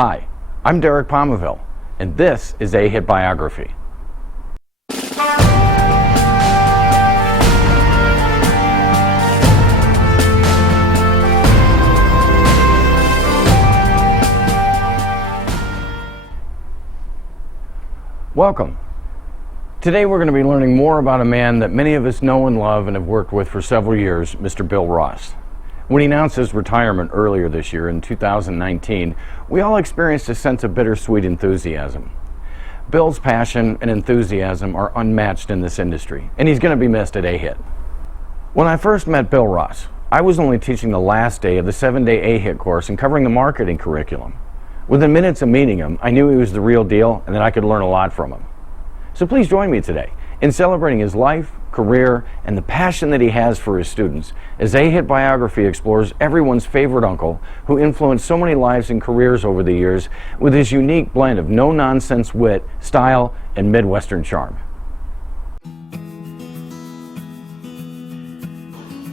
Hi, I'm Derek Palmaville, and this is AHIT Biography. Welcome. Today we're going to be learning more about a man that many of us know and love and have worked with for several years, Mr. Bill Ross. When he announced his retirement earlier this year in 2019, we all experienced a sense of bittersweet enthusiasm. Bill's passion and enthusiasm are unmatched in this industry, and he's going to be missed at AHIT. When I first met Bill Ross, I was only teaching the last day of the 7-day AHIT course and covering the marketing curriculum. Within minutes of meeting him, I knew he was the real deal and that I could learn a lot from him. So please join me today in celebrating his life, career, and the passion that he has for his students as AHIT Biography explores everyone's favorite uncle who influenced so many lives and careers over the years with his unique blend of no-nonsense wit, style, and Midwestern charm.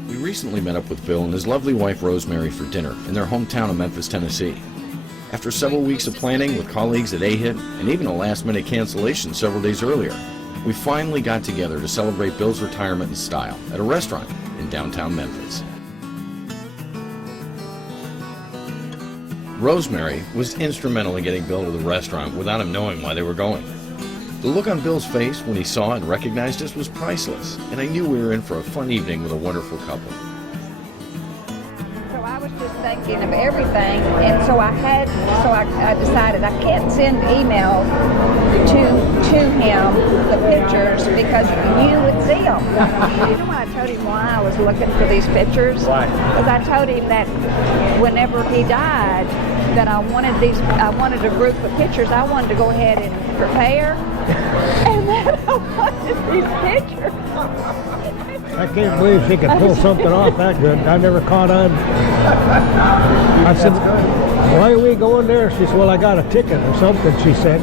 We recently met up with Bill and his lovely wife Rosemary for dinner in their hometown of Memphis, Tennessee. After several weeks of planning with colleagues at AHIT and even a last-minute cancellation several days earlier, we finally got together to celebrate Bill's retirement in style at a restaurant in downtown Memphis. Rosemary was instrumental in getting Bill to the restaurant without him knowing why they were going. The look on Bill's face when he saw and recognized us was priceless, and I knew we were in for a fun evening with a wonderful couple. I was just thinking of everything, and so I decided I can't send emails to him the pictures because you would see them. You know when I told him why I was looking for these pictures? Why? Because I told him that whenever he died, that I wanted a group of pictures. I wanted to go ahead and prepare, and then I wanted these pictures. I can't believe she could pull something off that good. I never caught on. I said, why are we going there? She said, well, I got a ticket or something, she said.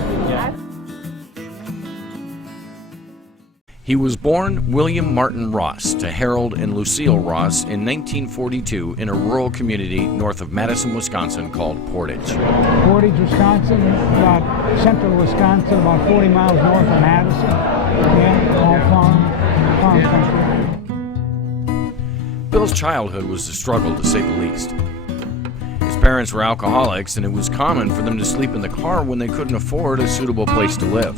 He was born William Martin Ross to Harold and Lucille Ross in 1942 in a rural community north of Madison, Wisconsin called Portage. Portage, Wisconsin, about central Wisconsin, about 40 miles north of Madison. Yeah, all farm country. Bill's childhood was a struggle, to say the least. His parents were alcoholics, and it was common for them to sleep in the car when they couldn't afford a suitable place to live.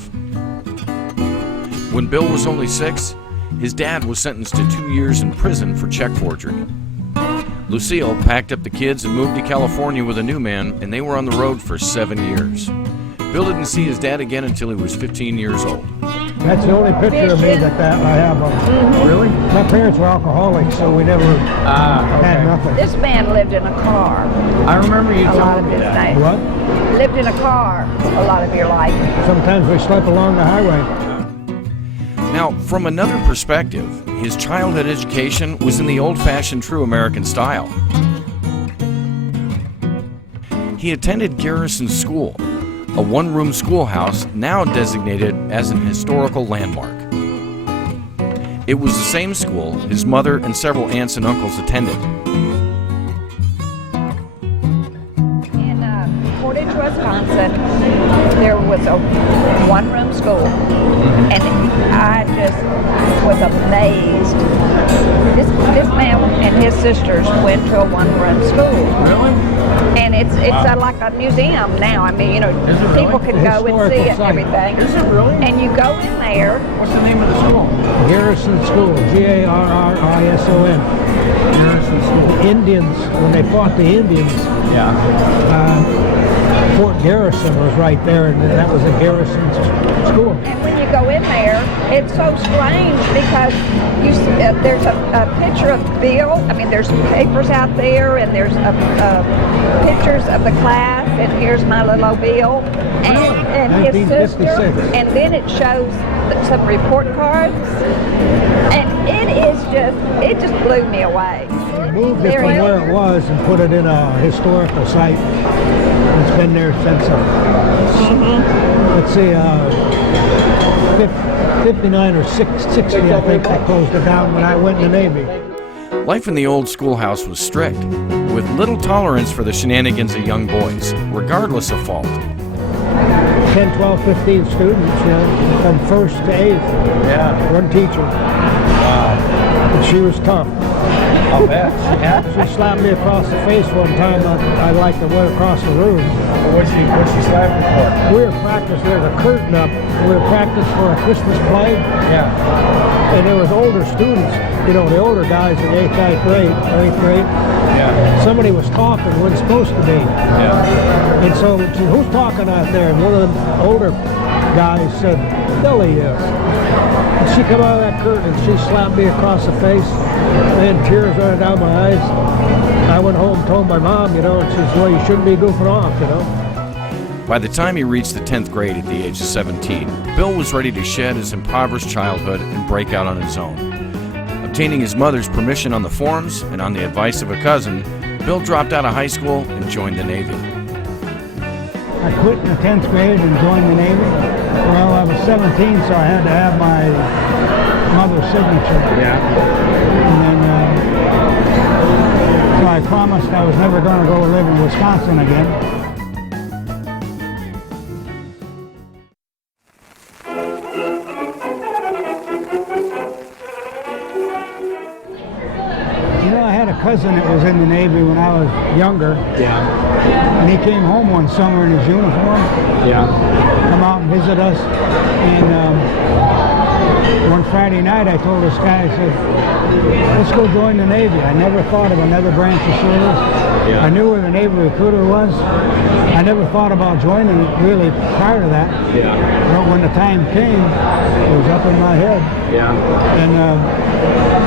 When Bill was only 6, his dad was sentenced to 2 years in prison for check forgery. Lucille packed up the kids and moved to California with a new man, and they were on the road for 7 years. Bill didn't see his dad again until he was 15 years old. That's the only picture of me that I have of. Mm-hmm. Really? My parents were alcoholics, so we never had nothing. This man lived in a car. I remember you A lot telling of me his that. days. What? Lived in a car a lot of your life. Sometimes we slept along the highway. Now, from another perspective, his childhood education was in the old-fashioned true American style. He attended Garrison School, a one-room schoolhouse now designated as an historical landmark. It was the same school his mother and several aunts and uncles attended. In Portage, Wisconsin, there was a one-room school, and I just was amazed. This man and his sisters went to a one-room school. Really? And it's like a museum now. I mean, you know, really? people can go and see it and Historical site. everything. Is it really? And you go in there. What's the name of the school? Garrison School, Garrison. Garrison School. The Indians, when they fought the Indians, Yeah. Fort Garrison was right there, and that was a Garrison school. And when you go in there, it's so strange because there's a picture of Bill. I mean, there's papers out there, and there's pictures of the class, and here's my little old Bill and his sister. 1956. And then it shows some report cards, and it just blew me away. Moved it from where it was and put it in a historical site. It's been there since, let's see, 59 or 60, I think they closed it down when I went in the Navy. Life in the old schoolhouse was strict. with little tolerance for the shenanigans of young boys, regardless of fault. 10, 12, 15 students, from first to eighth. Yeah. One teacher. Wow. And she was tough. I'll bet. Yeah. She slapped me across the face one time. I like to went across the room. What'd she slap you for? We were practicing, there was a curtain up. We were practicing for a Christmas play. Yeah. And there was older students, the older guys in 8th grade. Yeah. Somebody was talking, wasn't supposed to be. Yeah. And so, she said, who's talking out there? And one of the older guys said, Billy is. And she come out of that curtain and she slapped me across the face. And tears running down my eyes. I went home and told my mom, and she said, well, you shouldn't be goofing off, By the time he reached the 10th grade at the age of 17, Bill was ready to shed his impoverished childhood and break out on his own. Obtaining his mother's permission on the forms and on the advice of a cousin, Bill dropped out of high school and joined the Navy. I quit in the 10th grade and joined the Navy. Well, I was 17, so I had to have my mother's signature. Yeah. And then, so I promised I was never going to go live in Wisconsin again. I had a cousin that was in the Navy when I was younger. Yeah. And he came home one summer in his uniform. Yeah. Come out and visit us. And one Friday night I told this guy, I said, let's go join the Navy. I never thought of another branch of service. Yeah. I knew where the Navy recruiter was. I never thought about joining it really prior to that. Yeah. But when the time came, it was up in my head. Yeah. And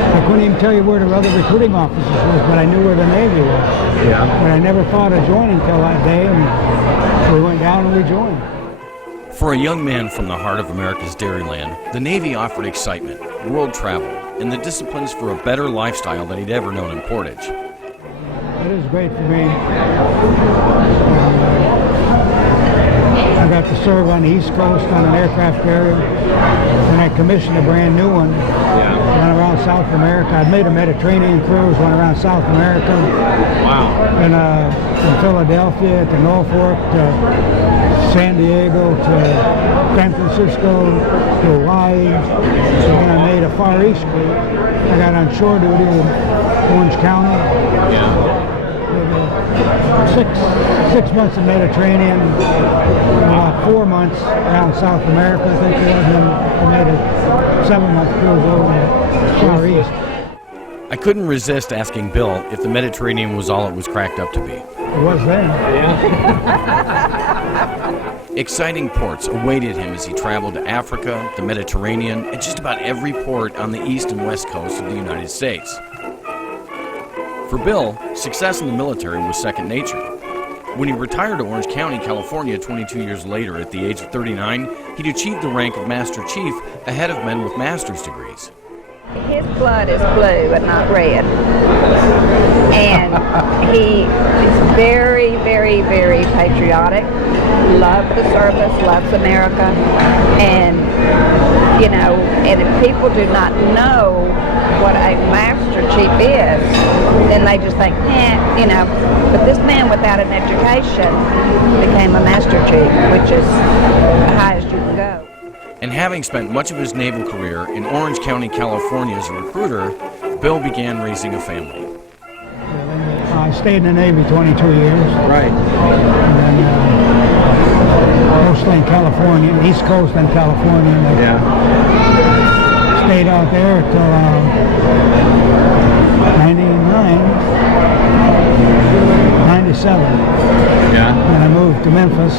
I couldn't even tell you where the other recruiting officers was, but I knew where the Navy was. Yeah. But I never thought of joining till that day, and we went down and we joined. For a young man from the heart of America's dairyland, the Navy offered excitement, world travel, and the disciplines for a better lifestyle than he'd ever known in Portage. It is great for me. I got to serve on the East Coast on an aircraft carrier, and I commissioned a brand new one. Yeah. Went around South America. I'd made a Mediterranean cruise, went around South America. Wow. And from Philadelphia to Norfolk to San Diego to San Francisco to Hawaii. So then I made a Far East cruise. I got on shore duty in Orange County. Yeah. 6 months in Mediterranean, about 4 months around South America, I think it was, and then I made a 7-month cruise over the Far East. I couldn't resist asking Bill if the Mediterranean was all it was cracked up to be. It was then. Exciting ports awaited him as he traveled to Africa, the Mediterranean, and just about every port on the east and west coast of the United States. For Bill, success in the military was second nature. When he retired to Orange County, California 22 years later at the age of 39, he'd achieved the rank of Master Chief ahead of men with master's degrees. His blood is blue and not red. And he is very, very, very patriotic, loves the service, loves America. And, and if people do not know what a Master Chief is, then they just think, but this man without an education became a Master Chief, which is the highest you can go. And having spent much of his naval career in Orange County, California as a recruiter, Bill began raising a family. I stayed in the Navy 22 years. Right. And then mostly in California, East Coast and California. Yeah. Stayed out there till 97. Yeah. And I moved to Memphis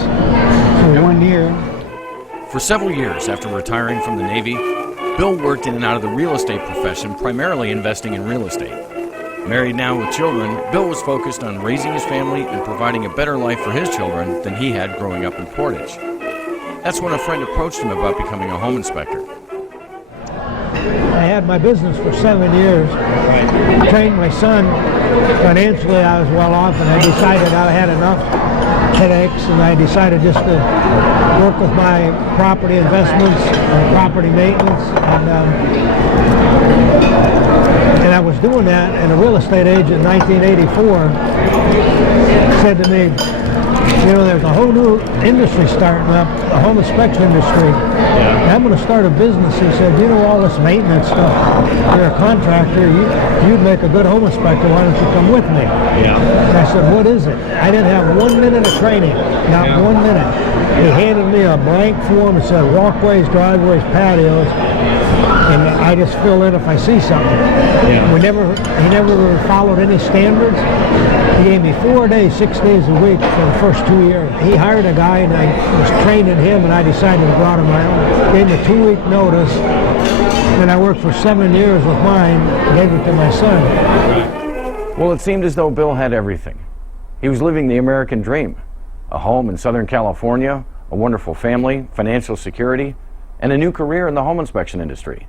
for 1 year. For several years after retiring from the Navy, Bill worked in and out of the real estate profession, primarily investing in real estate. Married now with children, Bill was focused on raising his family and providing a better life for his children than he had growing up in Portage. That's when a friend approached him about becoming a home inspector. I had my business for 7 years. Trained my son. Financially, I was well off, and I decided I had enough headaches, and I decided just to work with my property investments and property maintenance. And I was doing that, and a real estate agent in 1984 said to me, you know, there's a whole new industry starting up, the home inspection industry. And I'm going to start a business. He said, you know, all this maintenance stuff, you're a contractor, you'd make a good home inspector, why don't you come with me? And I said, what is it? I didn't have 1 minute of training, not 1 minute. He handed me a blank form and said walkways, driveways, patios, and I just fill in if I see something. He never followed any standards. He gave me 4 days, 6 days a week for the first 2 years. He hired a guy, and I was training him, and I decided to go out on my own. Gave him a 2-week notice, and I worked for 7 years with mine, gave it to my son. Well, it seemed as though Bill had everything. He was living the American dream. A home in Southern California, a wonderful family, financial security, and a new career in the home inspection industry.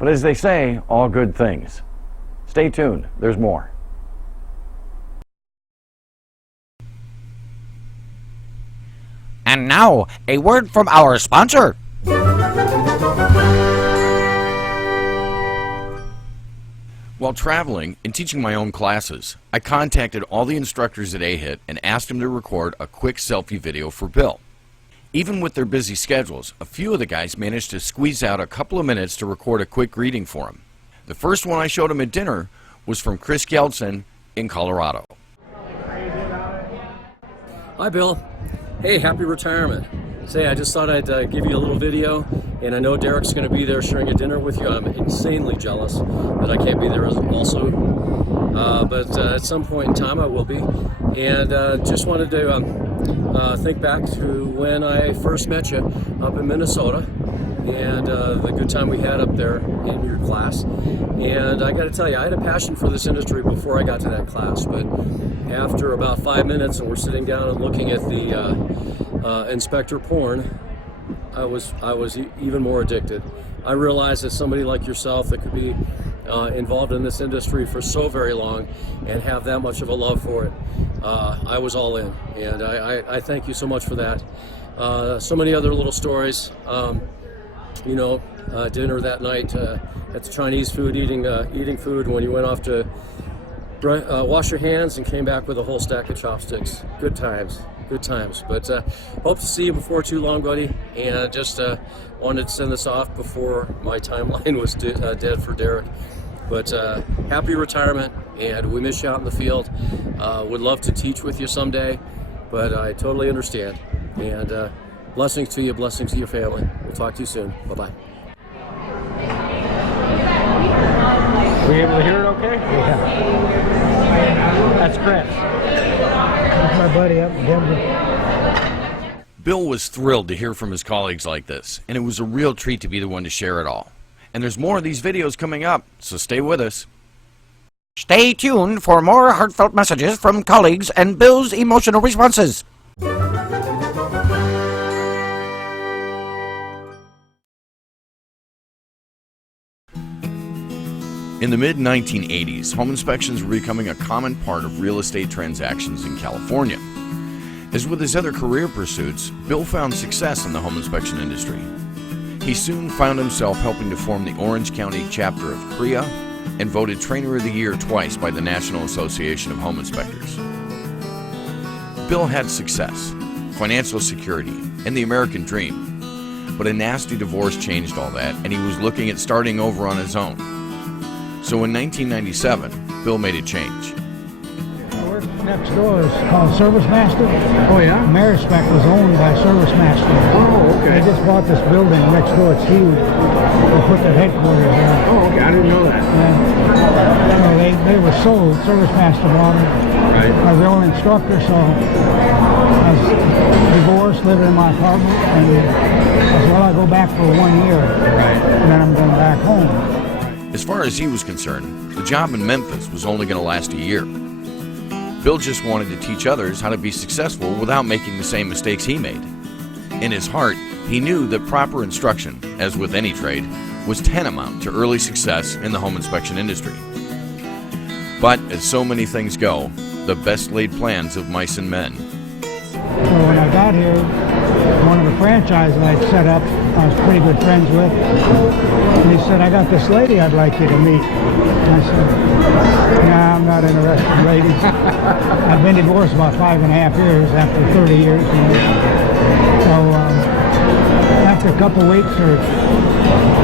But as they say, all good things. Stay tuned, there's more. And now, a word from our sponsor. While traveling and teaching my own classes, I contacted all the instructors at AHIT and asked them to record a quick selfie video for Bill. Even with their busy schedules, a few of the guys managed to squeeze out a couple of minutes to record a quick greeting for him. The first one I showed him at dinner was from Chris Geldson in Colorado. Hi, Bill. Hey, happy retirement. Say, I just thought I'd give you a little video, and I know Derek's going to be there sharing a dinner with you. I'm insanely jealous that I can't be there also, but at some point in time I will be. And just wanted to think back to when I first met you up in Minnesota, and the good time we had up there in your class. And I got to tell you, I had a passion for this industry before I got to that class, but after about 5 minutes and we're sitting down and looking at the inspector porn, I was even more addicted. I realized that somebody like yourself that could be involved in this industry for so very long and have that much of a love for it, I was all in, and I thank you so much for that. So many other little stories. Dinner that night at the Chinese food, eating food when you went off to wash your hands and came back with a whole stack of chopsticks. Good times. But hope to see you before too long, buddy. And just wanted to send this off before my timeline was dead for Derek. But happy retirement, and we miss you out in the field. Would love to teach with you someday, but I totally understand. And blessings to you, blessings to your family. We'll talk to you soon. Bye-bye. Were you able to hear it okay? Yeah. That's Chris. That's my buddy up in Denver. Bill was thrilled to hear from his colleagues like this, and it was a real treat to be the one to share it all. And there's more of these videos coming up, so stay with us. Stay tuned for more heartfelt messages from colleagues and Bill's emotional responses. In the mid-1980s, home inspections were becoming a common part of real estate transactions in California. As with his other career pursuits, Bill found success in the home inspection industry. He soon found himself helping to form the Orange County chapter of CREA and voted Trainer of the Year twice by the National Association of Home Inspectors. Bill had success, financial security, and the American dream. But a nasty divorce changed all that, and he was looking at starting over on his own. So in 1997, Bill made a change. Our next door is called Service Master. Oh, yeah? Amerispec was owned by Service Master. Oh, okay. They just bought this building next door. It's huge. They put their headquarters there. Oh, okay. I didn't know that. So they were sold. Service Master bought them. Right. I was the only instructor, so I was divorced, living in my apartment, and I said, well, I'll go back for 1 year. Right. And then I'm going back home. As far as he was concerned, the job in Memphis was only going to last a year. Bill just wanted to teach others how to be successful without making the same mistakes he made. In his heart, he knew that proper instruction, as with any trade, was tantamount to early success in the home inspection industry. But as so many things go, the best laid plans of mice and men. So when I got here, one of the franchises I'd set up, I was pretty good friends with, and he said, I got this lady I'd like you to meet. And I said, nah, I'm not interested in ladies. I've been divorced about 5.5 years after 30 years. So after a couple weeks or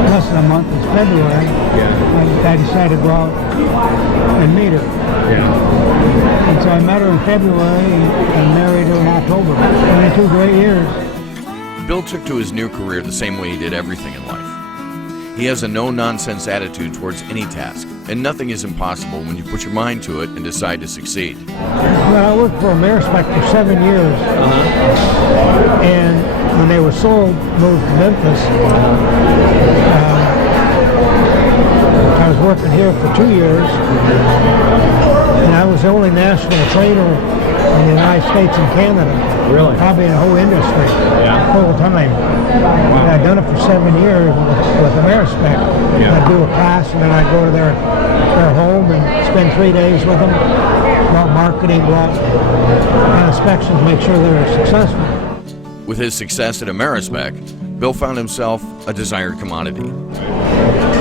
less than a month, it's February, I decided to go out and meet her. And so I met her in February and married her in October. 22 great years. Bill took to his new career the same way he did everything in life. He has a no-nonsense attitude towards any task, and nothing is impossible when you put your mind to it and decide to succeed. Well, I worked for AmeriSpec for 7 years, and when they were sold, moved to Memphis, I was working here for 2 years, and I was the only national trainer in the United States and Canada. Really? Probably in the whole industry, full time. And I'd done it for 7 years with AmeriSpec. I'd do a class, and then I'd go to their home and spend 3 days with them, go out marketing, go out on inspections, make sure they were successful. With his success at AmeriSpec, Bill found himself a desired commodity.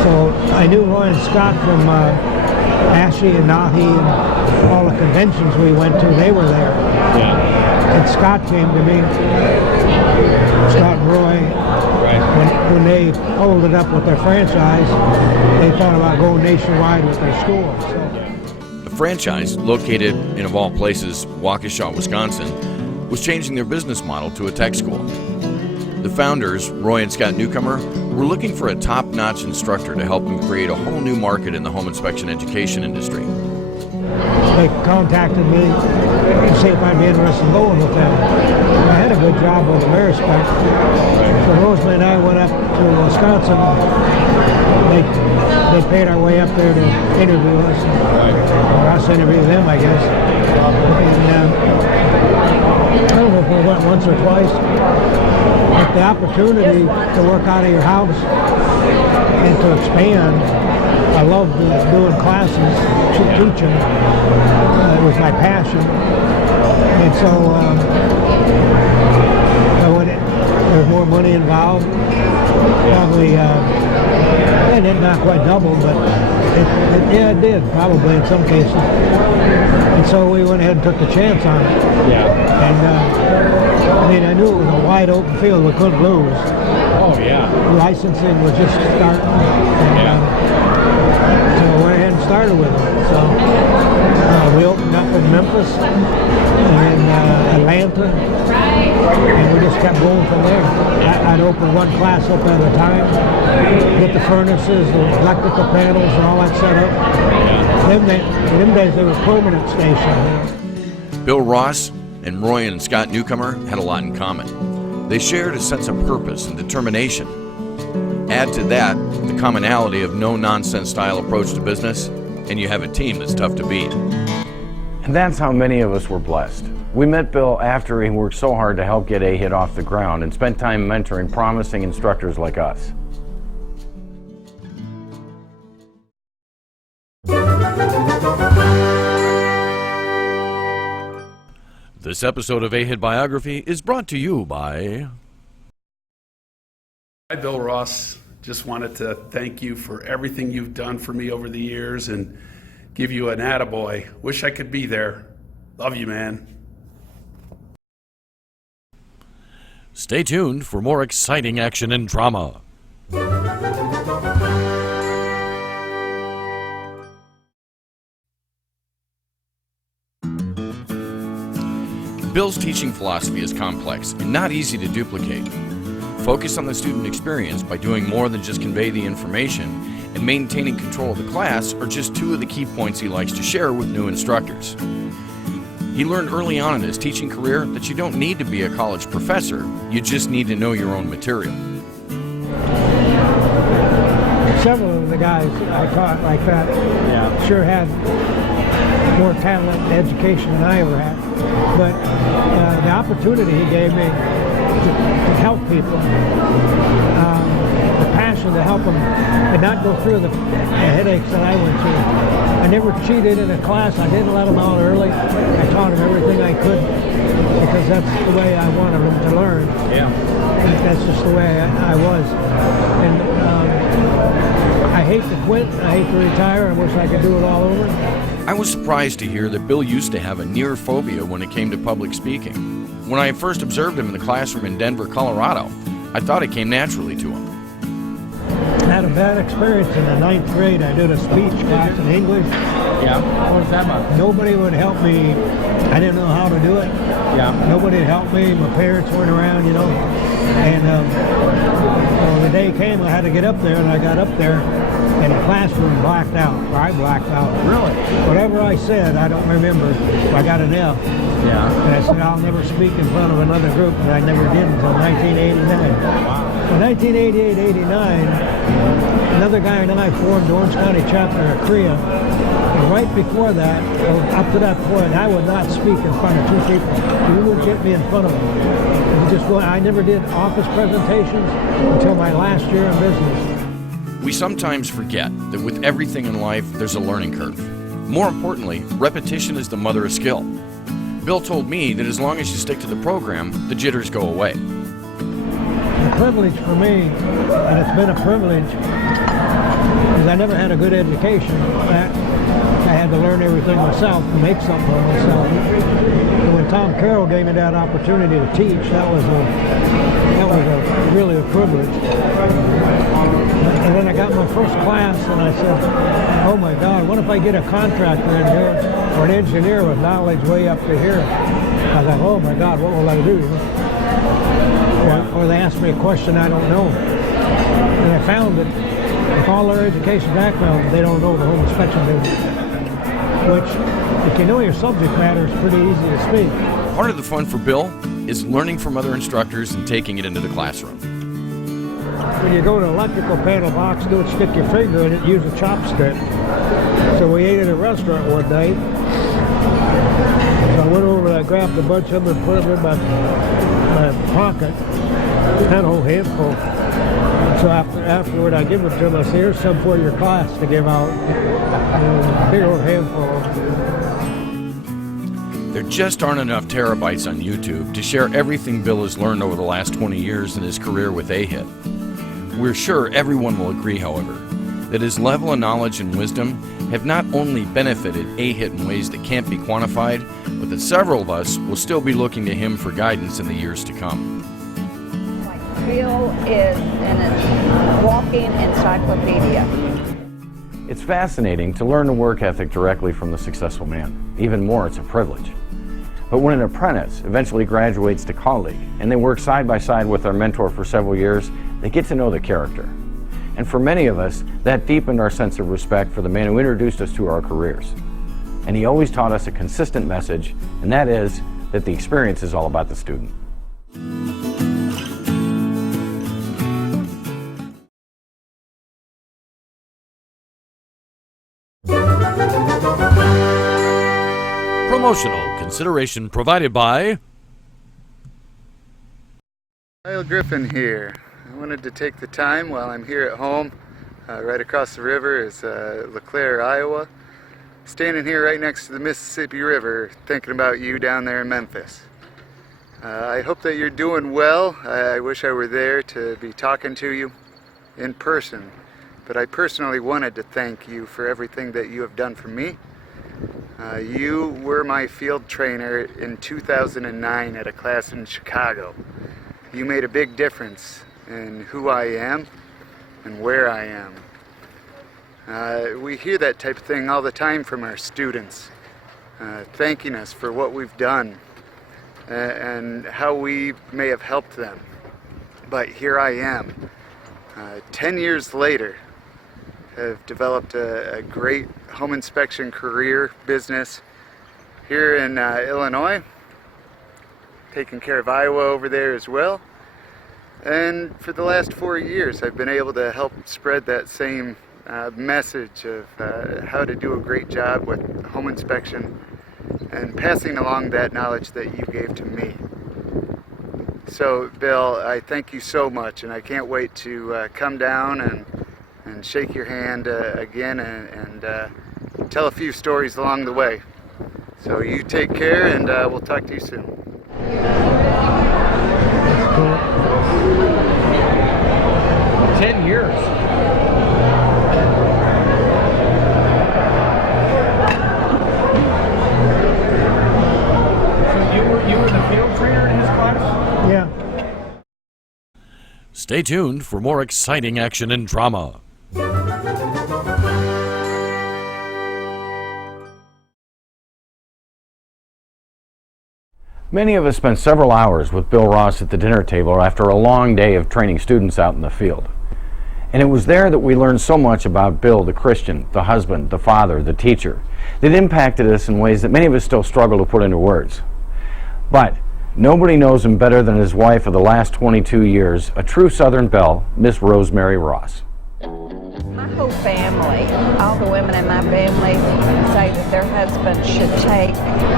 So I knew Roy and Scott from AHIT and AHIT and all the conventions we went to, they were there. And Scott came to me, Scott and Roy, when they folded up with their franchise, they thought about going nationwide with their school. So. The franchise, located in, of all places, Waukesha, Wisconsin, was changing their business model to a tech school. The founders, Roy and Scott Newcomer, were looking for a top-notch instructor to help them create a whole new market in the home inspection education industry. They contacted me to see if I'd be interested in going with them. I had a good job with AmeriSpec. So Rosemary and I went up to Wisconsin. They paid our way up there to interview us. Or us interview them, I guess. And I don't know if we went once or twice. But the opportunity to work out of your house and to expand, I loved doing classes, teaching. It was my passion. And so there was more money involved. Probably, it did not quite double, but it did, probably in some cases. And so we went ahead and took the chance on it. And I knew it was a wide open field we couldn't lose. Licensing was just starting. So I went ahead and started with it. So we opened up in Memphis and Atlanta, and we just kept going from there. I'd open one class up at a time, get the furnaces, the electrical panels, and all that set up. In them days, they were permanent stations. Bill Ross and Roy and Scott Newcomer had a lot in common. They shared a sense of purpose and determination. Add to that the commonality of no-nonsense style approach to business, and you have a team that's tough to beat. And that's how many of us were blessed. We met Bill after he worked so hard to help get AHIT off the ground and spent time mentoring promising instructors like us. This episode of AHIT Biography is brought to you by... Hi, Bill Ross. Just wanted to thank you for everything you've done for me over the years and give you an attaboy. Wish I could be there. Love you, man. Stay tuned for more exciting action and drama. Bill's teaching philosophy is complex and not easy to duplicate. Focus on the student experience by doing more than just convey the information, and maintaining control of the class are just two of the key points he likes to share with new instructors. He learned early on in his teaching career that you don't need to be a college professor, you just need to know your own material. Several of the guys I taught like that sure had more talent and education than I ever had. But the opportunity he gave me to help people, the passion education to help them and not go through the headaches that I went through. I never cheated in a class. I didn't let them out early. I taught them everything I could because that's the way I wanted them to learn. Yeah. That's just the way I was. And I hate to quit. I hate to retire. I wish I could do it all over. I was surprised to hear that Bill used to have a near phobia when it came to public speaking. When I first observed him in the classroom in Denver, Colorado, I thought it came naturally to him. I had a bad experience in the 9th grade. I did a speech class in English. Yeah. What was that about? Nobody would help me. I didn't know how to do it. Yeah. Nobody would help me. My parents weren't around, you know. And well, the day came, I had to get up there, and I got up there, and the classroom blacked out. Or I blacked out. Really? Whatever I said, I don't remember. I got an F. Yeah. And I said, I'll never speak in front of another group, and I never did until 1989. Wow. In 1988-89, another guy and I formed the Orange County chapter of Korea. And right before that, up to that point, I would not speak in front of two people. You wouldn't get me in front of them. I never did office presentations until my last year in business. We sometimes forget that with everything in life, there's a learning curve. More importantly, repetition is the mother of skill. Bill told me that as long as you stick to the program, the jitters go away. The privilege for me, and it's been a privilege, because I never had a good education. I had to learn everything myself, to make something for myself. And when Tom Carroll gave me that opportunity to teach, that was really a privilege. And then I got my first class, and I said, oh my God, what if I get a contractor in here, or an engineer with knowledge way up to here? I thought, oh my God, what will I do? Or they asked me a question I don't know. And I found that with all their education background, they don't know the home inspection business. Which, if you know your subject matter, is pretty easy to speak. Part of the fun for Bill is learning from other instructors and taking it into the classroom. When you go to an electrical panel box, don't stick your finger in it, use a chopstick. So we ate at a restaurant one night. So I went over and I grabbed a bunch of them and put them in my pocket. Had a whole handful. So afterward, I give them to them. I say, here's some for your class to give out. A big old handful. There just aren't enough terabytes on YouTube to share everything Bill has learned over the last 20 years in his career with AHIT. We're sure everyone will agree, however, that his level of knowledge and wisdom have not only benefited AHIT in ways that can't be quantified, but that several of us will still be looking to him for guidance in the years to come. Bill is a walking encyclopedia. It's fascinating to learn the work ethic directly from the successful man. Even more, it's a privilege. But when an apprentice eventually graduates to colleague and they work side by side with their mentor for several years, they get to know the character. And for many of us, that deepened our sense of respect for the man who introduced us to our careers. And he always taught us a consistent message, and that is that the experience is all about the student. Promotional consideration provided by Kyle Griffin here. I wanted to take the time while I'm here at home. Right across the river is LeClaire, Iowa. Standing here right next to the Mississippi River, thinking about you down there in Memphis. I hope that you're doing well. I wish I were there to be talking to you in person, but I personally wanted to thank you for everything that you have done for me. You were my field trainer in 2009 at a class in Chicago. You made a big difference in who I am and where I am. We hear that type of thing all the time from our students, thanking us for what we've done and how we may have helped them. But here I am, 10 years later, have developed a great home inspection career business here in Illinois, taking care of Iowa over there as well. And for the last 4 years, I've been able to help spread that same message of how to do a great job with home inspection and passing along that knowledge that you gave to me. So, Bill, I thank you so much, and I can't wait to come down and shake your hand again and tell a few stories along the way. So you take care, and we'll talk to you soon. Cool. 10 years. So you were the field trainer in his class? Yeah. Stay tuned for more exciting action and drama. Many of us spent several hours with Bill Ross at the dinner table after a long day of training students out in the field. And it was there that we learned so much about Bill, the Christian, the husband, the father, the teacher, that impacted us in ways that many of us still struggle to put into words. But nobody knows him better than his wife of the last 22 years, a true Southern belle, Miss Rosemary Ross. My whole family, all the women in my family say that their husbands should take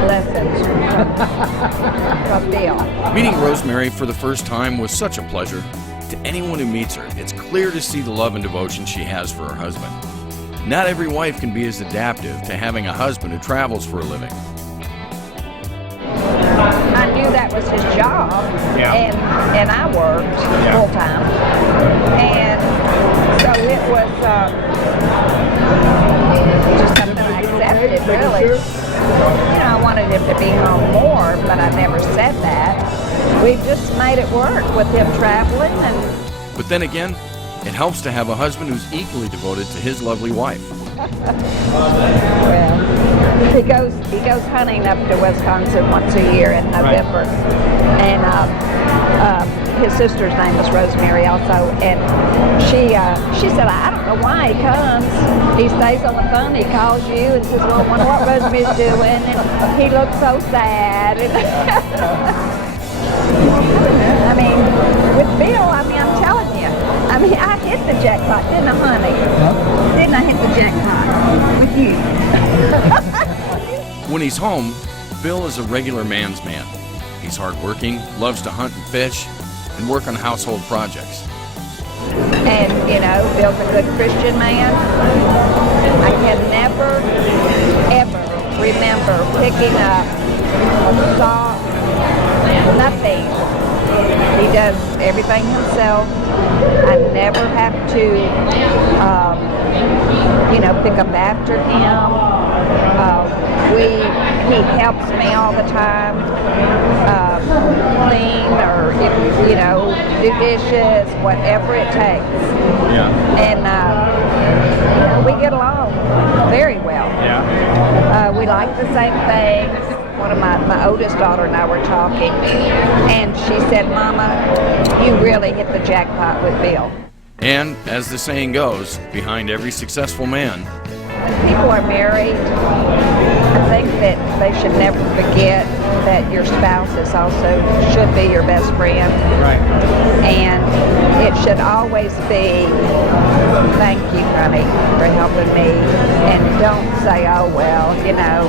lessons from Bill. Meeting Rosemary for the first time was such a pleasure. To anyone who meets her, it's clear to see the love and devotion she has for her husband. Not every wife can be as adaptive to having a husband who travels for a living. I knew that was his job, and I worked full time, and so it was just something I accepted, really. You know, I wanted him to be home more, but I never said that. We just made it work with him traveling. But then again, it helps to have a husband who's equally devoted to his lovely wife. Well, he goes hunting up to Wisconsin once a year in November, and his sister's name is Rosemary also, and she said, I don't know why he comes. He stays on the phone, he calls you and says, well, I wonder what Rosemary's doing, and he looks so sad. I mean, with Bill, I'm telling you, I hit the jackpot, didn't I, honey? Huh? Didn't I hit the jackpot with you? When he's home, Bill is a regular man's man. He's hardworking, loves to hunt and fish, and work on household projects. And, you know, Bill's a good Christian man. I can never, ever remember picking up a sock, nothing. He does everything himself. I never have to, you know, pick up after him. He helps me all the time, clean or, you know, do dishes, whatever it takes. Yeah. And you know, we get along very well. Yeah. We like the same things. One of my oldest daughter and I were talking, and she said, Mama, you really hit the jackpot with Bill. And, as the saying goes, behind every successful man, When people are married, I think that they should never forget that your spouse is also should be your best friend. Right. And it should always be, thank you, honey, for helping me. And don't say, oh, well, you know,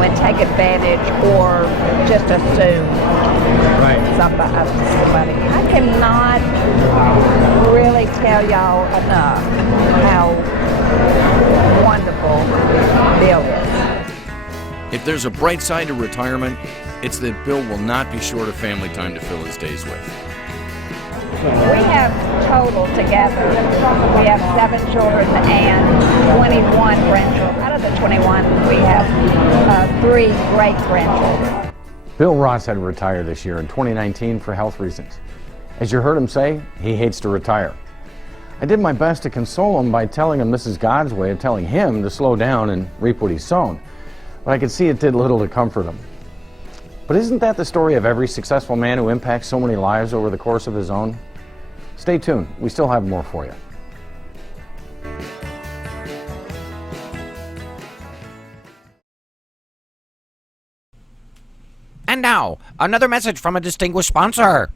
and take advantage or just assume somebody. I cannot really tell y'all enough how wonderful Bill is. if there's a bright side to retirement, it's that Bill will not be short of family time to fill his days with. We have total together, we have 7 children and 21 grandchildren. Out of the 21, we have 3 great-grandchildren. Bill Ross had to retire this year in 2019 for health reasons. As you heard him say, he hates to retire. I did my best to console him by telling him this is God's way of telling him to slow down and reap what he's sown. But I could see it did little to comfort him. But isn't that the story of every successful man who impacts so many lives over the course of his own? Stay tuned. We still have more for you. And now, another message from a distinguished sponsor.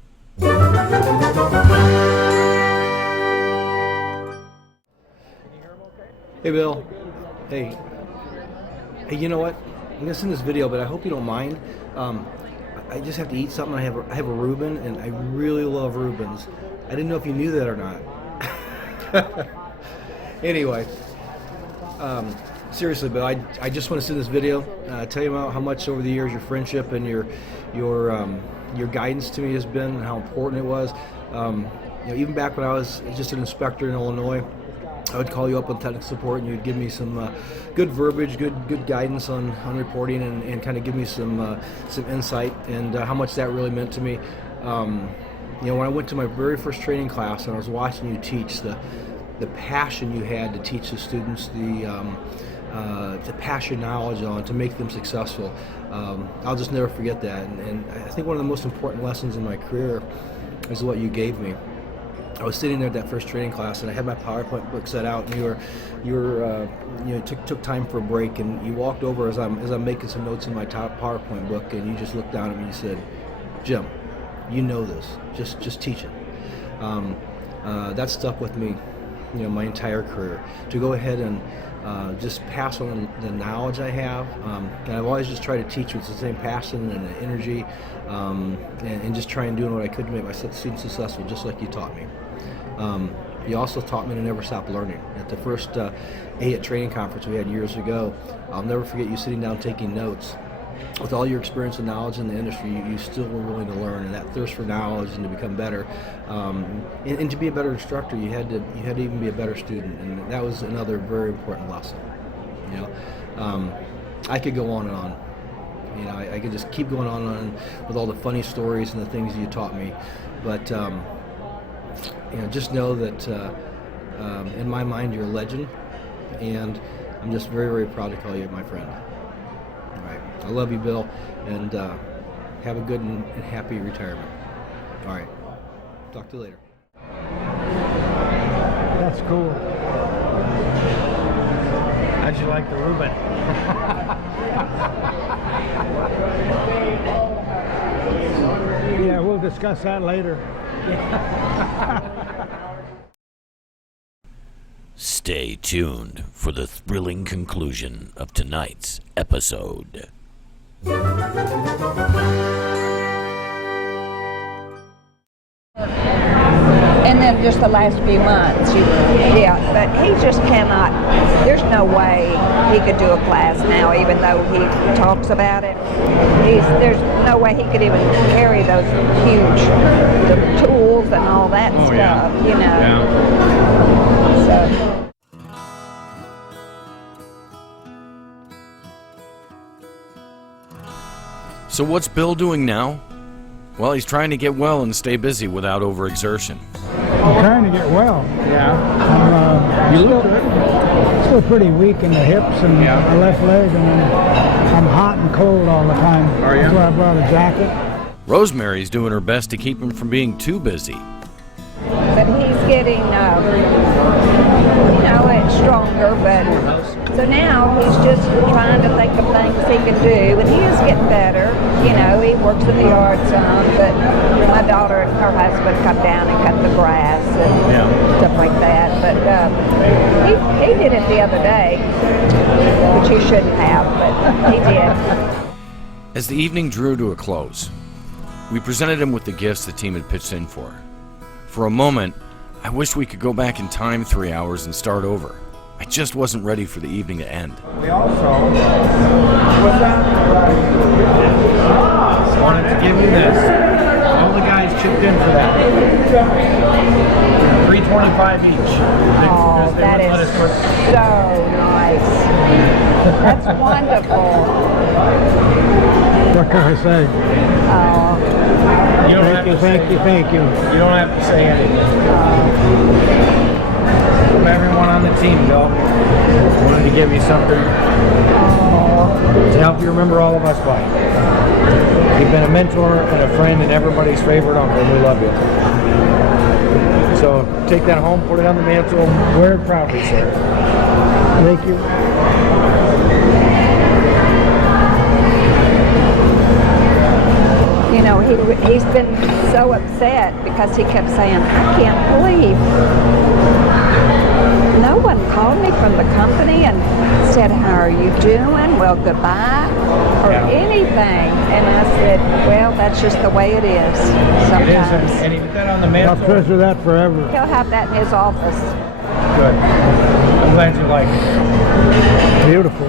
Hey, Bill. Hey, you know what? I'm gonna send this video, but I hope you don't mind. I just have to eat something. I have a Reuben, and I really love Reubens. I didn't know if you knew that or not. Anyway, seriously, Bill, I just want to send this video, tell you about how much over the years your friendship and your guidance to me has been, and how important it was. Even back when I was just an inspector in Illinois, I would call you up on technical support, and you'd give me some good verbiage, good guidance on reporting, and kind of give me some insight, and how much that really meant to me. When I went to my very first training class and I was watching you teach, the passion you had to teach the students, the passion knowledge on to make them successful, I'll just never forget that. And I think one of the most important lessons in my career is what you gave me. I was sitting there at that first training class, and I had my PowerPoint book set out, and you took time for a break, and you walked over as I'm making some notes in my top PowerPoint book, and you just looked down at me and you said, "Jim, you know this. Just teach it." That stuck with me, my entire career. To go ahead and just pass on the knowledge I have, and I've always just tried to teach with the same passion and the energy, and just try and doing what I could to make my students successful, just like you taught me. You also taught me to never stop learning. At the first AHIT training conference we had years ago, I'll never forget you sitting down taking notes. With all your experience and knowledge in the industry, you still were willing to learn, and that thirst for knowledge and to become better, and to be a better instructor, you had to even be a better student, and that was another very important lesson. I could go on and on. I could just keep going on and on with all the funny stories and the things you taught me, but just know that in my mind you're a legend, and I'm just very, very proud to call you my friend. All right, I love you, Bill, and have a good and happy retirement. All right, talk to you later. That's cool. How'd you like the Reuben? Yeah, we'll discuss that later. Stay tuned for the thrilling conclusion of tonight's episode. And then just the last few months, but he just cannot, there's no way he could do a class now, even though he talks about it. There's no way he could even carry those huge the tools and all that stuff, So. So what's Bill doing now? Well, he's trying to get well and stay busy without overexertion. I'm trying to get well. Yeah. You look good. Still pretty weak in the hips and my left leg, and then I'm hot and cold all the time. Are you? That's why I brought a jacket. Rosemary's doing her best to keep him from being too busy. But he's getting, it's stronger, but so now he's just trying to think of things he can do, and he is getting better. He works in the yard some, but my daughter and her husband come down and cut the grass and stuff like that. But he did it the other day, which he shouldn't have, but he did. As the evening drew to a close, we presented him with the gifts the team had pitched in for. For a moment, I wished we could go back in time 3 hours and start over. I just wasn't ready for the evening to end. We also wanted to give you this. All the guys chipped in for that. $3.25 each. Oh, that is so nice. That's wonderful. What can I say? Thank you. You don't have to say anything. From everyone on the team, Bill, wanted to give you something to help you remember all of us by. You've been a mentor and a friend and everybody's favorite uncle, and we love you. So take that home, put it on the mantle, wear it proudly, sir. Thank you. He's been so upset because he kept saying, I can't believe no one called me from the company and said, how are you doing? Well, goodbye. or Yeah. anything. And I said, well, that's just the way it is It is, sometimes. and he put that on the I'll mantle. treasure that forever. He'll have that in his office. Good. I'm glad you like it. Beautiful.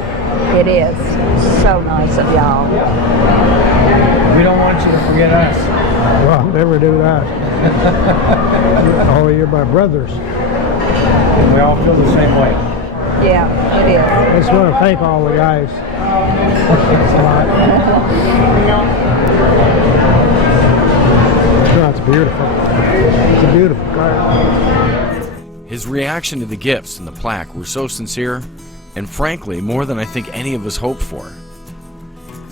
It is. So nice of y'all. We don't want you to forget us. Well, I'll never do that. Oh, you're my brothers. We all feel the same way. Yeah, it is. I just want to thank all the guys. Oh, it's beautiful. It's a beautiful car. His reaction to the gifts and the plaque were so sincere, and frankly, more than I think any of us hoped for.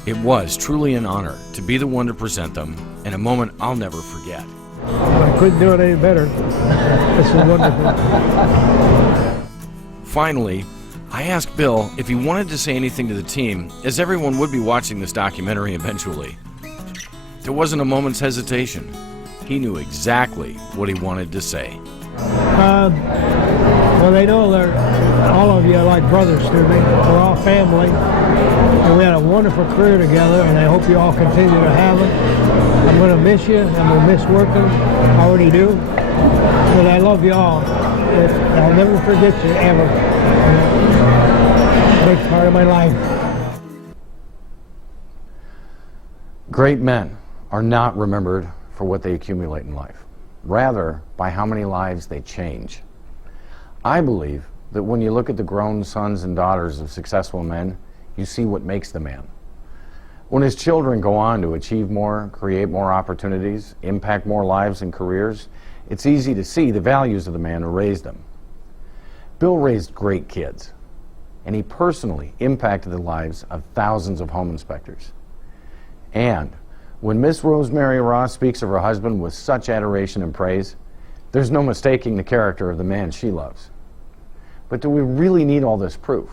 It was truly an honor to be the one to present them, and a moment I'll never forget. I couldn't do it any better. This is wonderful. Finally, I asked Bill if he wanted to say anything to the team, as everyone would be watching this documentary eventually. There wasn't a moment's hesitation. He knew exactly what he wanted to say. Well, they know they're all of you are like brothers to me. We're all family, and we had a wonderful career together, and I hope you all continue to have it. I'm going to miss you. I'm going to miss working. I already do. But I love you all. I'll never forget you, ever. Big part of my life. Great men are not remembered for what they accumulate in life, rather by how many lives they change. I believe that when you look at the grown sons and daughters of successful men, you see what makes the man. When his children go on to achieve more, create more opportunities, impact more lives and careers, it's easy to see the values of the man who raised them. Bill raised great kids, and he personally impacted the lives of thousands of home inspectors. And when Miss Rosemary Ross speaks of her husband with such adoration and praise, there's no mistaking the character of the man she loves. But do we really need all this proof?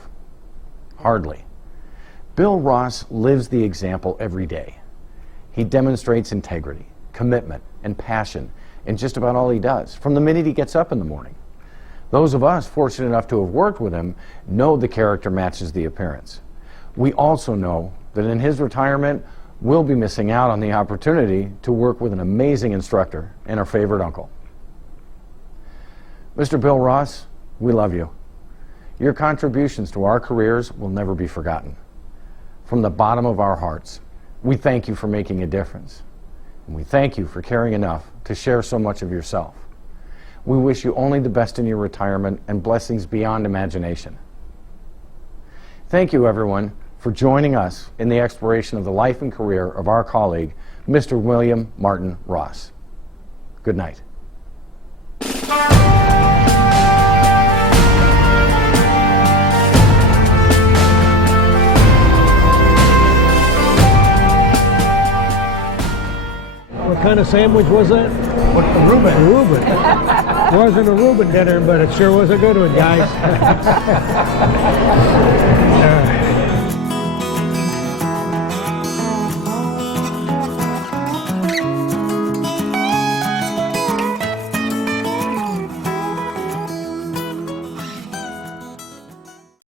Hardly. Bill Ross lives the example every day. He demonstrates integrity, commitment, and passion in just about all he does, from the minute he gets up in the morning. Those of us fortunate enough to have worked with him know the character matches the appearance. We also know that in his retirement, we'll be missing out on the opportunity to work with an amazing instructor and our favorite uncle. Mr. Bill Ross, we love you. Your contributions to our careers will never be forgotten. From the bottom of our hearts, we thank you for making a difference. And we thank you for caring enough to share so much of yourself. We wish you only the best in your retirement and blessings beyond imagination. Thank you, everyone, for joining us in the exploration of the life and career of our colleague, Mr. William Martin Ross. Good night. What kind of sandwich was that? What, the Reuben? A Reuben. Wasn't a Reuben dinner, but it sure was a good one, guys.